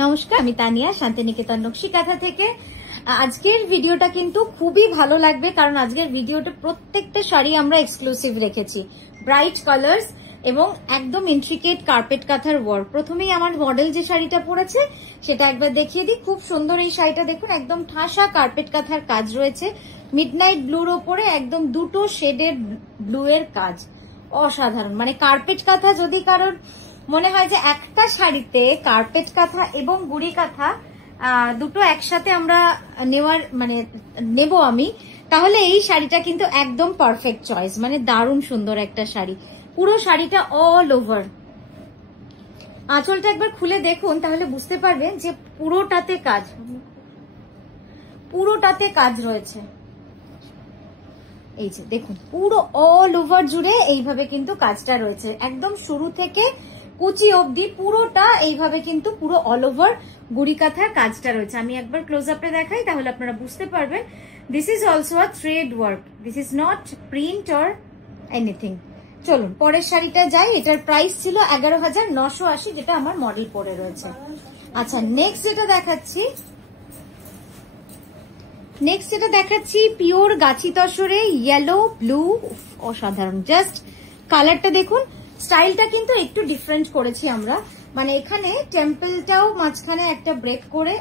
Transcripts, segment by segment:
নমস্কার, আমি তানিয়া, শান্তিনিকেতন নকশি কাঁথা থেকে। আজকের ভিডিওটা কিন্তু খুবই ভালো লাগবে, কারণ আজকের ভিডিওটা প্রত্যেকটা শাড়ি আমরা এক্সক্লুসিভ রেখেছি, ব্রাইট কালার্স এবং একদম ইন্ট্রিকেট কার্পেট কাঁথার ওয়ার্ক। প্রথমেই আমার মডেল যে শাড়িটা পরেছে সেটা একবার দেখিয়ে দিই। খুব সুন্দর এই শাড়িটা দেখুন, একদম ঠাসা কার্পেট কাঁথার কাজ রয়েছে, মিডনাইট ব্লুর ওপরে একদম দুটো শেডের ব্লু এর কাজ, অসাধারণ। মানে কার্পেট কাঁথা যদি কারোর মনে হয় যে একটা শাড়িতে কার্পেট কাঁথা এবং গুড়ি কাঁথা দুটো একসাথে আমরা নেব আমি, তাহলে এই শাড়িটা কিন্তু একদম পারফেক্ট চয়েস। মানে দারুণ সুন্দর একটা শাড়ি, পুরো শাড়িটা অল ওভার। আঁচলটা একবার খুলে দেখুন, তাহলে বুঝতে পারবেন যে পুরোটাতে কাজ রয়েছে। এই যে দেখুন, পুরো অল ওভার জুড়ে এইভাবে কিন্তু কাজটা রয়েছে, একদম শুরু থেকে কুচি অবধি পুরোটা এইভাবে কিন্তু পুরো অল ওভার গুড়ি কাঁথার কাজটা রয়েছে। আমি একবার ক্লোজ আপে দেখাই, তাহলে আপনারা বুঝতে পারবেন। This is also a thread work, this is not print or anything. চলুন পরের শাড়িটা যাই। এটার প্রাইস ছিল 11,980, যেটা আমার মডেল পরে রয়েছে। আচ্ছা, নেক্সট যেটা দেখাচ্ছি পিওর গাছি তসরে ইয়েলো ব্লু, অসাধারণ। জাস্ট কালারটা দেখুন, স্টাইলটা কিন্তু একটু ডিফারেন্ট করেছি আমরা। মানে এখানে টেম্পলটাও মাঝখানে একটা ব্রেক করে,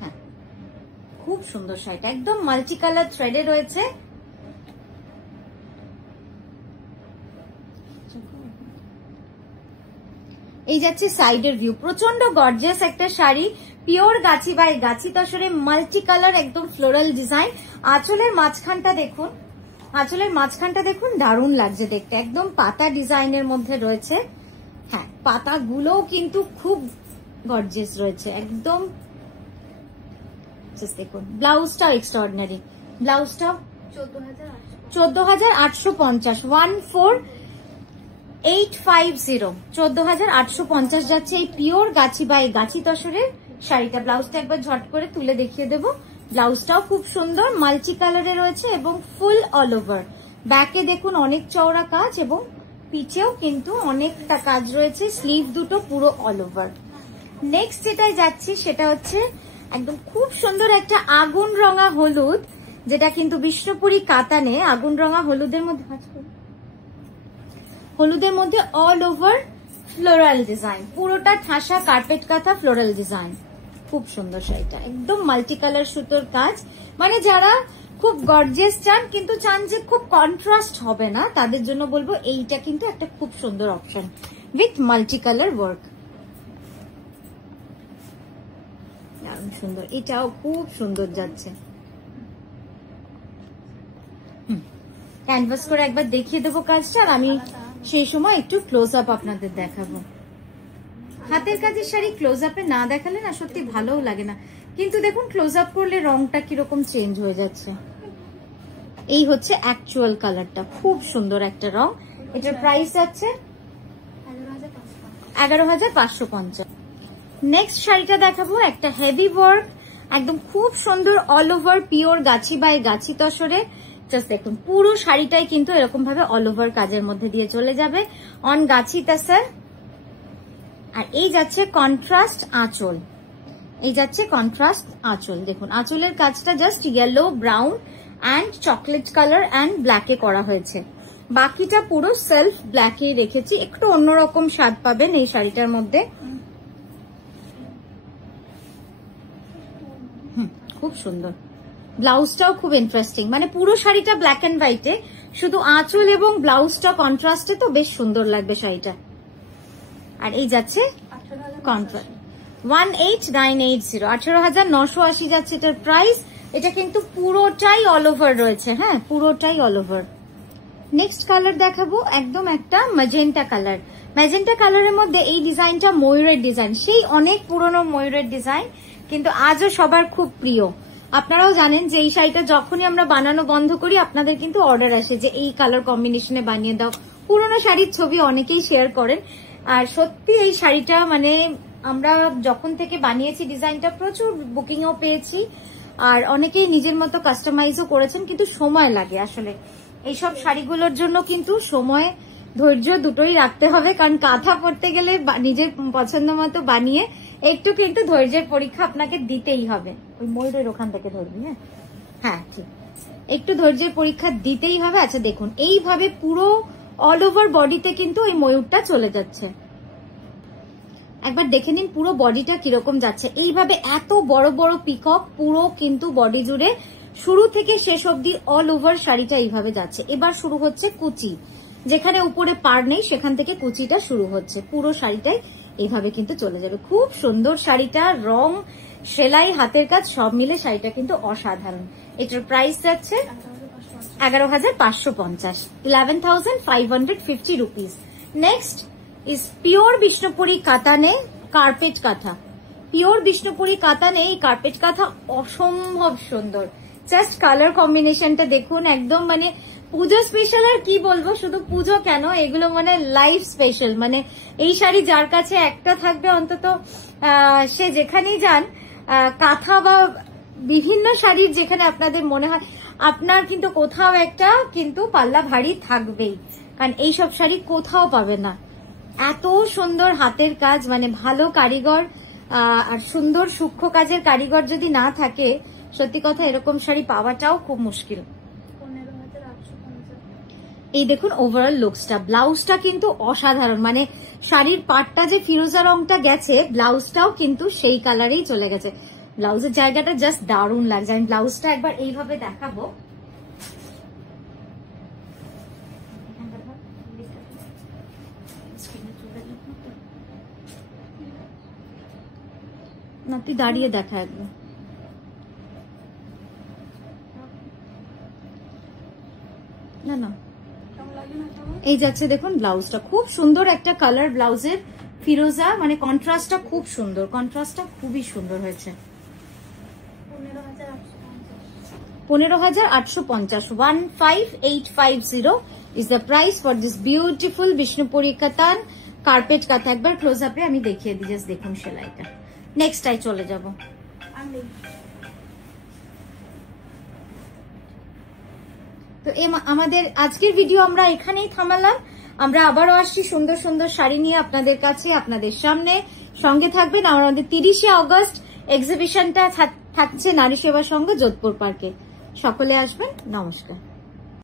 হ্যাঁ খুব সুন্দর শাড়িটা, একদম মাল্টি কালার থ্রেডে রয়েছে। এই যাচ্ছে সাইডের ভিউ, প্রচন্ড গর্জিয়াস একটা sari, pure Gachhi by Gachhi তসরে multi colour, একদম ফ্লোরাল ডিজাইন। আঁচলের মাঝখানটা দেখুন, দারুণ লাগছে দেখতে, একদম পাতা ডিজাইনের মধ্যে রয়েছে। হ্যাঁ, পাতাগুলোও কিন্তু খুব গর্জিয়াস রয়েছে একদম। দেখুন ব্লাউজটাও এক্সট্রাঅর্ডিনারি, ব্লাউজটাও 14,850, 14,850, 14,850 যাচ্ছে এই পিওর গাছি বাই গাছি তসরের শাড়িটা। ব্লাউজটা একবার ঝট করে তুলে দেখিয়ে দেবো। ব্লাউজটাও খুব সুন্দর, মাল্টি কালারে রয়েছে এবং ফুল অল ওভার। ব্যাকে দেখুন অনেক চওড়া কাজ এবং পিছেও কিন্তু অনেকটা কাজ রয়েছে, স্লিভ দুটো পুরো অল ওভার। নেক্সট যেটাই যাচ্ছি সেটা হচ্ছে একদম খুব সুন্দর একটা আগুন রঙা হলুদ, যেটা কিন্তু বিষ্ণুপুরি কাতানে আগুন রঙা হলুদের মধ্যে অল ওভার ফ্লোরাল ডিজাইন, পুরোটা ঠাসা কার্পেট কাঁথা ফ্লোরাল ডিজাইন। খুব সুন্দর শাড়িটা, একদম মাল্টি কালার সুতোর কাজ। মানে যারা খুব গর্জিয়াস চান কিন্তু চান যে খুব কন্ট্রাস্ট হবে না, তাদের জন্য বলবো এইটা কিন্তু একটা খুব সুন্দর option with multi colour work. দারুণ সুন্দর, এটাও খুব সুন্দর যাচ্ছে। ক্যানভাস করে একবার দেখিয়ে দেবো কাজটা, আর আমি সেই সময় একটু ক্লোজ আপ আপনাদের দেখাবো। হাতের কাজের শাড়ি ক্লোজ আপে না দেখালে না সত্যি ভালোও লাগে না, কিন্তু দেখুন ক্লোজ আপ করলে রংটা কিরকম চেঞ্জ হয়ে যাচ্ছে। এই হচ্ছে অ্যাকচুয়াল কালারটা, খুব সুন্দর একটা রং। এটার প্রাইস যাচ্ছে 11,550। নেক্সট শাড়িটা দেখাবো একটা হেভি ওয়ার্ক, একদম খুব সুন্দর all over pure Gachhi by Gachhi তসরে। Just দেখুন পুরো শাড়িটাই কিন্তু এরকম ভাবে অল ওভার কাজের মধ্যে দিয়ে চলে যাবে, অন গাছি তসর। আর এই যাচ্ছে কন্ট্রাস্ট আঁচল, দেখুন আঁচলের কাজটা just yellow, brown and chocolate colour and ব্ল্যাকে করা হয়েছে। বাকিটা পুরো সেলফ ব্ল্যাকে রেখেছি, একটু অন্যরকম স্বাদ পাবেন এই শাড়িটার মধ্যে। খুব সুন্দর, ব্লাউজটাও খুব ইন্টারেস্টিং। মানে পুরো শাড়িটা ব্ল্যাক অ্যান্ড হোয়াইটে, শুধু আঁচল এবং ব্লাউজটা কন্ট্রাস্টে, তো বেশ সুন্দর লাগবে শাড়িটা। আর এই যাচ্ছে 18,980, 18,980 যাচ্ছে এটার প্রাইস। এটা কিন্তু পুরোটাই অল ওভার রয়েছে, হ্যাঁ পুরোটাই অল ওভার। নেক্সট কালার দেখাবো একদম একটা ম্যাজেন্টা কালারের মধ্যে এই ডিজাইনটা ময়ূরের ডিজাইন, সেই অনেক পুরনো ময়ূরের ডিজাইন, কিন্তু আজও সবার খুব প্রিয়। আপনারাও জানেন যে এই শাড়িটা যখনই আমরা বানানো বন্ধ করি আপনাদের কিন্তু অর্ডার আসে যে এই কালার কম্বিনেশনে বানিয়ে দাও। পুরোনো শাড়ির ছবি অনেকেই শেয়ার করেন, আর সত্যি এই শাড়িটা মানে আমরা যখন থেকে বানিয়েছি ডিজাইনটা প্রচুর বুকিংও পেয়েছি, আর অনেকেই নিজের মতো কাস্টমাইজও করেছেন, কিন্তু সময় লাগে আসলে এইসব শাড়িগুলোর জন্য, কিন্তু সময় ধৈর্য দুটোই রাখতে হবে, কারণ কাঁথা পরতে গেলে নিজের পছন্দ মতো বানিয়ে একটু কিন্তু ধৈর্যের পরীক্ষা আপনাকে দিতেই হবে। ওই ময়ূরের ওখান থেকে ধরবি। হ্যাঁ হ্যাঁ ঠিক, একটু ধৈর্যের পরীক্ষা দিতেই হবে। আচ্ছা দেখুন, এইভাবে পুরো অল ওভার বডিতে কিন্তু ওই ময়ূরটা চলে যাচ্ছে। একবার দেখে নিন পুরো বডিটা কিরকম যাচ্ছে। এইভাবে এত বড় বড় পিকক পুরো কিন্তু বডি জুড়ে শুরু থেকে শেষ অব্দি অল ওভার শাড়িটা এইভাবে যাচ্ছে। এবার শুরু হচ্ছে কুচি, যেখানে উপরে পাড় নেই সেখান থেকে কুচিটা শুরু হচ্ছে। পুরো শাড়িটাই এইভাবে কিন্তু চলে যাবে। খুব সুন্দর শাড়িটা, রং, সেলাই, হাতের কাজ সব মিলে শাড়িটা কিন্তু অসাধারণ। এটার প্রাইস যাচ্ছে 11,550, 11,550 rupees. Next is pure Bishnupuri কাতানে কার্পেট কাঁথা। পিওর বিষ্ণুপুরি কাতানে এই কার্পেট কাঁথা অসম্ভব সুন্দর। জাস্ট কালার কম্বিনেশনটা দেখুন, একদম মানে পুজো স্পেশাল। আর কি বলবো, শুধু পুজো কেন, এগুলো মানে লাইফ স্পেশাল। মানে এই শাড়ি যার কাছে একটা থাকবে অন্তত সে যেখানেই যান, কাঁথা বা বিভিন্ন শাড়ির যেখানে আপনাদের মনে হয় আপনার কিন্তু কোথাও একটা কিন্তু পাল্লা ভারী থাকবেই, কারণ এইসব শাড়ি কোথাও পাবে না। এত সুন্দর হাতের কাজ, মানে ভালো কারিগর আর সুন্দর সূক্ষ্ম কাজের কারিগর যদি না থাকে, সত্যি কথা এরকম শাড়ি পাওয়াটাও খুব মুশকিল। এই দেখুন ওভারঅল লুকসটা, ব্লাউজটা কিন্তু অসাধারণ। মানে শাড়ির পাটটা যে ফিরোজা রংটা গেছে, ব্লাউজটাও কিন্তু সেই কালারেই চলে গেছে। ব্লাউজের জায়গাটা জাস্ট দারুণ লাগছে। আমি ব্লাউজটা একবার এইভাবে দেখাবো। না তুই দাঁড়িয়ে দেখা একবার। না না এই যাচ্ছে দেখুন, ব্লাউজটা খুব সুন্দর একটা কালার ব্লাউজের, ফিরোজা, মানে কন্ট্রাস্টটা খুব সুন্দর, কন্ট্রাস্টটা খুবই সুন্দর হয়েছে। 15,850, 15,850 is the price for this beautiful Bishnupuri Katan carpet কাঁথা। একবার ক্লোজ আপে আমি দেখিয়ে দিই, জাস্ট দেখুন সেলাইটা। নেক্সট আই চলে যাব। তো আমাদের আজকের ভিডিও আমরা এখানেই থামালাম। আমরা আবারও আসছি সুন্দর সুন্দর শাড়ি নিয়ে আপনাদের কাছে, আপনাদের সামনে। সঙ্গে থাকবেন। আমাদের 30শে অগস্ট এক্সিবিশনটা থাকছে নারী সেবা সংঘ যোধপুর পার্কে। সকলে আসবেন। নমস্কার।